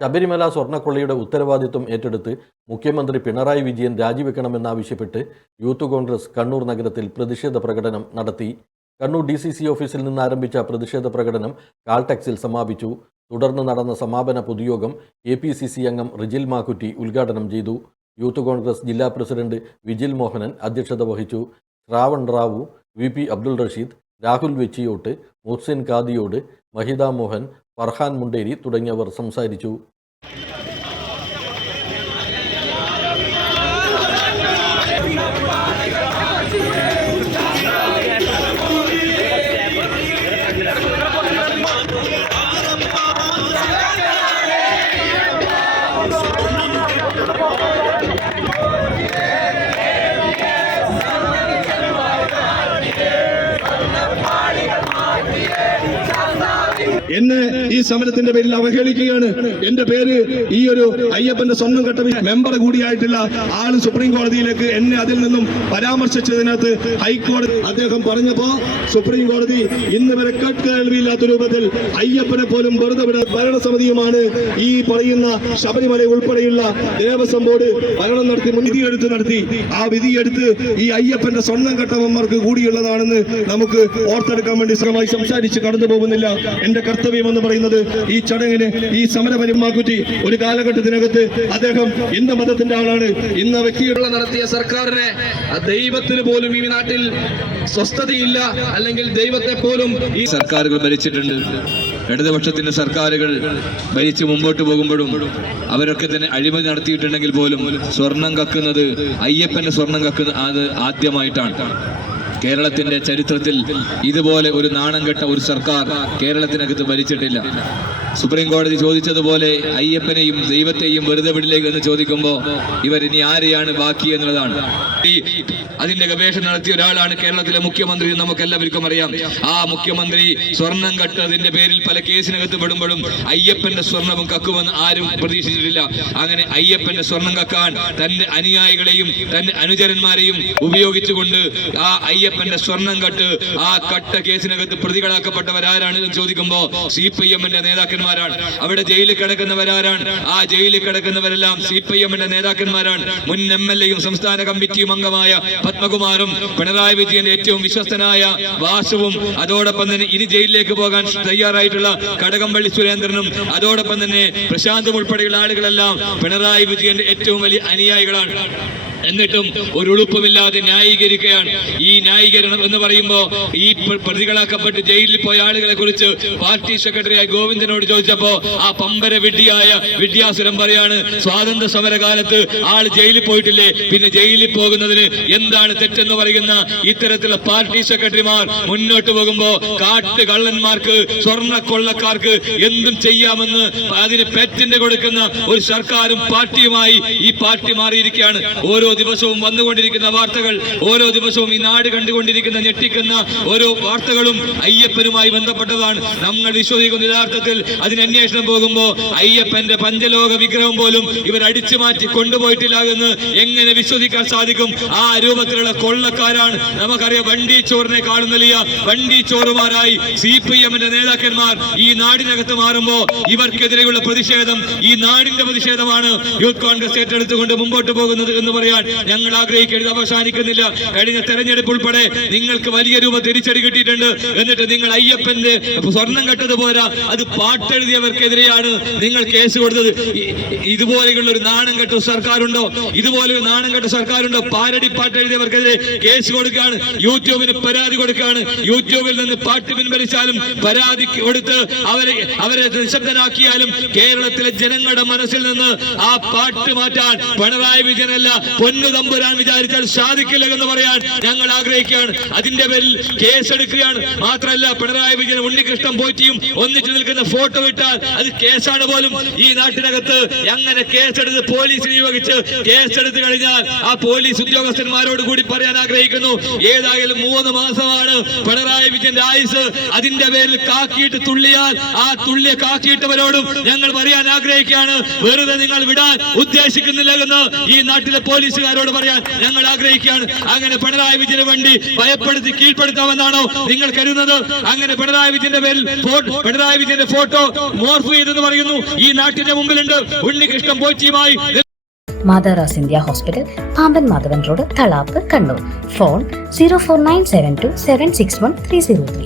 ശബരിമല സ്വർണക്കൊള്ളയുടെ ഉത്തരവാദിത്വം ഏറ്റെടുത്ത് മുഖ്യമന്ത്രി പിണറായി വിജയൻ രാജിവെക്കണമെന്നാവശ്യപ്പെട്ട് യൂത്ത് കോൺഗ്രസ് കണ്ണൂർ നഗരത്തിൽ പ്രതിഷേധ പ്രകടനം നടത്തി. കണ്ണൂർ ഡി സി സി ഓഫീസിൽ നിന്ന് ആരംഭിച്ച പ്രതിഷേധ പ്രകടനം കാൾടെക്സിൽ സമാപിച്ചു. തുടർന്ന് നടന്ന സമാപന പൊതുയോഗം എ പി സി സി അംഗം റിജിൽ മാക്കുറ്റി ഉദ്ഘാടനം ചെയ്തു. യൂത്ത് കോൺഗ്രസ് ജില്ലാ പ്രസിഡന്റ് വിജിൽ മോഹനൻ അധ്യക്ഷത വഹിച്ചു. ശ്രാവൺ റാവു വി പി അബ്ദുൾ റഷീദ് രാഹുൽ വെച്ചിയോട്ട് മുഹ്സിൻ കാദിയോട് മഹിദ മോഹൻ ഫർഹാൻ മുണ്ടേരി തുടങ്ങിയവർ സംസാരിച്ചു. Thank you. എന്നെ ഈ സമരത്തിന്റെ പേരിൽ അവഹേളിക്കുകയാണ് എന്റെ പേര് ഈ ഒരു അയ്യപ്പന്റെ സ്വന്തം ഘട്ട മെമ്പർ കൂടിയായിട്ടുള്ള ആൾ സുപ്രീം കോടതിയിലേക്ക് എന്നെ അതിൽ നിന്നും പരാമർശിച്ചതിനകത്ത് ഹൈക്കോടതി അദ്ദേഹം പറഞ്ഞപ്പോ സുപ്രീം കോടതി ഇന്ന് വരെ കേൾവിയില്ലാത്ത രൂപത്തിൽ അയ്യപ്പനെ പോലും വെറുതെ ഭരണസമിതിയുമാണ് ഈ പറയുന്ന ശബരിമല ഉൾപ്പെടെയുള്ള ദേവസ്വം ബോർഡ് ഭരണം നടത്തി വിധിയെടുത്ത് നടത്തി. ആ വിധിയെടുത്ത് ഈ അയ്യപ്പന്റെ ഘട്ട മെമ്പർക്ക് കൂടിയുള്ളതാണെന്ന് നമുക്ക് ഓർത്തെടുക്കാൻ വേണ്ടി ശ്രമമായി സംസാരിച്ച് കടന്നു പോകുന്നില്ല എന്റെ കർത്തവ്യം എന്ന് പറയുന്നത് ഈ ചടങ്ങിന് ഈ സമരപരിമാക്കുറ്റി ഒരു കാലഘട്ടത്തിനകത്ത് അദ്ദേഹം ഇന്ന മതത്തിന്റെ ആളാണ്. ഇന്ന വ്യക്തിയുള്ള നടത്തിയ സർക്കാരിനെ ദൈവത്തിന് പോലും ഈ നാട്ടിൽ സ്വസ്ഥതയില്ല. അല്ലെങ്കിൽ ദൈവത്തെ പോലും ഈ സർക്കാരുകൾ ഭരിച്ചിട്ടുണ്ട്. ഇടതുപക്ഷത്തിന്റെ സർക്കാരുകൾ ഭരിച്ച് മുമ്പോട്ട് പോകുമ്പോഴും അവരൊക്കെ തന്നെ അഴിമതി നടത്തിയിട്ടുണ്ടെങ്കിൽ പോലും സ്വർണം കക്കുന്നത് അയ്യപ്പന്റെ സ്വർണം കക്കുന്നത് അത് ആദ്യമായിട്ടാണ്. കേരളത്തിന്റെ ചരിത്രത്തിൽ ഇതുപോലെ ഒരു നാണം കെട്ട ഒരു സർക്കാർ കേരളത്തിനകത്ത് ഭരിച്ചിട്ടില്ല. സുപ്രീം കോടതി ചോദിച്ചതുപോലെ അയ്യപ്പനെയും ദൈവത്തെയും വെറുതെ വിടിലേക്ക് എന്ന് ചോദിക്കുമ്പോൾ ഇവർ ഇനി ആരെയാണ് ബാക്കി എന്നുള്ളതാണ്. അതിന്റെ ഗവേഷണം നടത്തിയ ഒരാളാണ് കേരളത്തിലെ മുഖ്യമന്ത്രി നമുക്ക് എല്ലാവർക്കും അറിയാം. ആ മുഖ്യമന്ത്രി സ്വർണം കട്ടതിന്റെ പേരിൽ പല കേസിനകത്ത് പെടുമ്പോഴും അയ്യപ്പന്റെ സ്വർണവും കക്കുമെന്ന് ആരും പ്രതീക്ഷിച്ചിട്ടില്ല. അങ്ങനെ അയ്യപ്പന്റെ സ്വർണം കക്കാൻ തന്റെ അനുയായികളെയും തന്റെ അനുചരന്മാരെയും ഉപയോഗിച്ചുകൊണ്ട് ആ അയ്യപ്പന്റെ സ്വർണം കട്ട് ആ കട്ട കേസിനകത്ത് പ്രതികളാക്കപ്പെട്ടവരാരാണ് എന്ന് ചോദിക്കുമ്പോ സി പി എമ്മിന്റെ നേതാക്കന്മാരാണ്. അവിടെ ജയിലിൽ കിടക്കുന്നവരാരാണ്. ആ ജയിലിൽ കിടക്കുന്നവരെല്ലാം സി പി എമ്മിന്റെ നേതാക്കന്മാരാണ്. മുൻ എം എൽ എയും സംസ്ഥാന കമ്മിറ്റിയും അംഗമായ പത്മകുമാറും പിണറായി വിജയന്റെ ഏറ്റവും വിശ്വസ്തനായ വാസുവും അതോടൊപ്പം തന്നെ ഇനി ജയിലിലേക്ക് പോകാൻ തയ്യാറായിട്ടുള്ള കടകംപള്ളി സുരേന്ദ്രനും അതോടൊപ്പം തന്നെ പ്രശാന്തും ഉൾപ്പെടെയുള്ള ആളുകളെല്ലാം പിണറായി വിജയന്റെ ഏറ്റവും വലിയ അനുയായികളാണ്. എന്നിട്ടും ഒരു ഉളുപ്പുമില്ലാതെ ന്യായീകരിക്കുകയാണ്. ഈ ന്യായീകരണം എന്ന് പറയുമ്പോൾ ഈ പ്ര- പ്രതികളാക്കപ്പെട്ട് ജയിലിൽ പോയ ആളുകളെ കുറിച്ച് പാർട്ടി സെക്രട്ടറിയായ ഗോവിന്ദനോട് ചോദിച്ചപ്പോ ആ പമ്പര വിഡ്ഢിയായ വിദ്യാസുരം പറയാണ് സ്വാതന്ത്ര്യ സമരകാലത്ത് ആൾ ജയിലിൽ പോയിട്ടില്ലേ? പിന്നെ ജയിലിൽ പോകുന്നതിന് എന്താണ് തെറ്റെന്ന് പറയുന്ന ഇത്തരത്തിലുള്ള പാർട്ടി സെക്രട്ടറിമാർ മുന്നോട്ട് പോകുമ്പോ കാട്ട് കള്ളന്മാർക്ക് സ്വർണ കൊള്ളക്കാർക്ക് എന്തും ചെയ്യാമെന്ന് അതിന് പെറ്റന്റ് കൊടുക്കുന്ന ഒരു സർക്കാരും പാർട്ടിയുമായി ഈ പാർട്ടി മാറിയിരിക്കുകയാണ്. ഓരോ ദിവസവും വന്നുകൊണ്ടിരിക്കുന്ന വാർത്തകൾ ഓരോ ദിവസവും ഈ നാട് കണ്ടുകൊണ്ടിരിക്കുന്ന ഞെട്ടിക്കുന്ന ഓരോ വാർത്തകളും അയ്യപ്പനുമായി ബന്ധപ്പെട്ടതാണ്. നമ്മൾ വിശ്വസിക്കുന്ന യഥാർത്ഥത്തിൽ അതിന് അന്വേഷണം പോകുമ്പോൾ അയ്യപ്പന്റെ പഞ്ചലോക വിഗ്രഹം പോലും ഇവർ അടിച്ചു മാറ്റി കൊണ്ടുപോയിട്ടില്ല എന്ന് എങ്ങനെ വിശ്വസിക്കാൻ സാധിക്കും? ആ രൂപത്തിലുള്ള കൊള്ളക്കാരാണ്. നമുക്കറിയാം വണ്ടി ചോറിനെ കാണുന്ന വണ്ടി ചോറുമാരായി സി പി എമ്മിന്റെ നേതാക്കന്മാർ ഈ നാടിനകത്ത് മാറുമ്പോ ഇവർക്കെതിരെയുള്ള പ്രതിഷേധം ഈ നാടിന്റെ പ്രതിഷേധമാണ്. യൂത്ത് കോൺഗ്രസ് ഏറ്റെടുത്തുകൊണ്ട് മുമ്പോട്ട് പോകുന്നത് എന്ന് പറയാൻ ഞങ്ങൾ ആഗ്രഹിക്കരുത് അവസാനിക്കുന്നില്ല. കഴിഞ്ഞ തെരഞ്ഞെടുപ്പ് ഉൾപ്പെടെ നിങ്ങൾക്ക് വലിയ രൂപ തിരിച്ചടി കിട്ടിയിട്ടുണ്ട്. എന്നിട്ട് നിങ്ങൾ അയ്യപ്പന്റെ സ്വർണം കെട്ടത് പോരാ. അത് പാട്ടെഴുതിയവർക്കെതിരെയാണ് നിങ്ങൾ കേസ് കൊടുത്തത്. ഇതുപോലെയുള്ള ഒരു നാണം കെട്ട സർക്കാരുണ്ടോ? ഇതുപോലെ ഒരു നാണം കെട്ട സർക്കാരുണ്ടോ? പാരടി പാട്ട് എഴുതിയവർക്കെതിരെ കേസ് കൊടുക്കുകയാണ്. യൂട്യൂബിന് പരാതി കൊടുക്കുകയാണ്. യൂട്യൂബിൽ നിന്ന് പാട്ട് പിൻവലിച്ചാലും പരാതി കൊടുത്ത് അവരെ അവരെ നിശബ്ദനാക്കിയാലും കേരളത്തിലെ ജനങ്ങളുടെ മനസ്സിൽ നിന്ന് ആ പാട്ട് മാറ്റാൻ പിണറായി വിജയനല്ല പൊന്നു തമ്പുരാൻ വിചാരിച്ചാൽ സാധിക്കില്ല എന്ന് പറയാൻ ഞങ്ങൾ ആഗ്രഹിക്കുകയാണ്. അതിന്റെ പേരിൽ കേസെടുക്കുകയാണ്. മാത്രമല്ല പിണറായി വിജയൻ ഉണ്ണികൃഷ്ണൻ പോറ്റിയും ഒന്നിച്ചു നിൽക്കുന്ന ഫോട്ടോ ഇട്ടാൽ അത് കേസാണ് പോലും. ഈ നാട്ടിനകത്ത് അങ്ങനെ കേസെടുത്ത് പോലീസ് നിയോഗിച്ച് കേസെടുത്ത് കഴിഞ്ഞാൽ ആ പോലീസ് ഉദ്യോഗസ്ഥന്മാരോട് കൂടി പറയാൻ ആഗ്രഹിക്കുന്നു. ഏതായാലും മൂന്ന് മാസമാണ് പിണറായി വിജയന്റെ ആയുസ്. അതിന്റെ പേരിൽ കാക്കിയിട്ട് തുള്ളിയാൽ ആ തുള്ളിയെ കാക്കിയിട്ടവരോടും ഞങ്ങൾ പറയാൻ ആഗ്രഹിക്കുകയാണ്. വെറുതെ നിങ്ങൾ വിടാൻ ഉദ്ദേശിക്കുന്നില്ല എന്ന് ഈ നാട്ടിലെ പോലീസിന് കോൺഗ്രസുകാരോട് പറയാൻ ഞങ്ങൾ ആഗ്രഹിക്കുകയാണ്. അങ്ങനെ പിണറായി വിജയന് വേണ്ടി ഭയപ്പെടുത്തി കീഴ്പ്പെടുത്താമെന്നാണോ നിങ്ങൾ കരുതുന്നത്? അങ്ങനെ പിണറായി വിജയന്റെ പേരിൽ പിണറായി വിജയന്റെ ഫോട്ടോ മോർഫ് ചെയ്തെന്ന് പറയുന്നു. ഈ നാട്ടിന്റെ മുമ്പിലുണ്ട്. ഉണ്ണികൃഷ്ണൻ പോറ്റിയുമായി മാതാറാസ് India hospital Pamban Madhavan road Thalap Kannur. Phone zero four nine seven two seven six one three zero three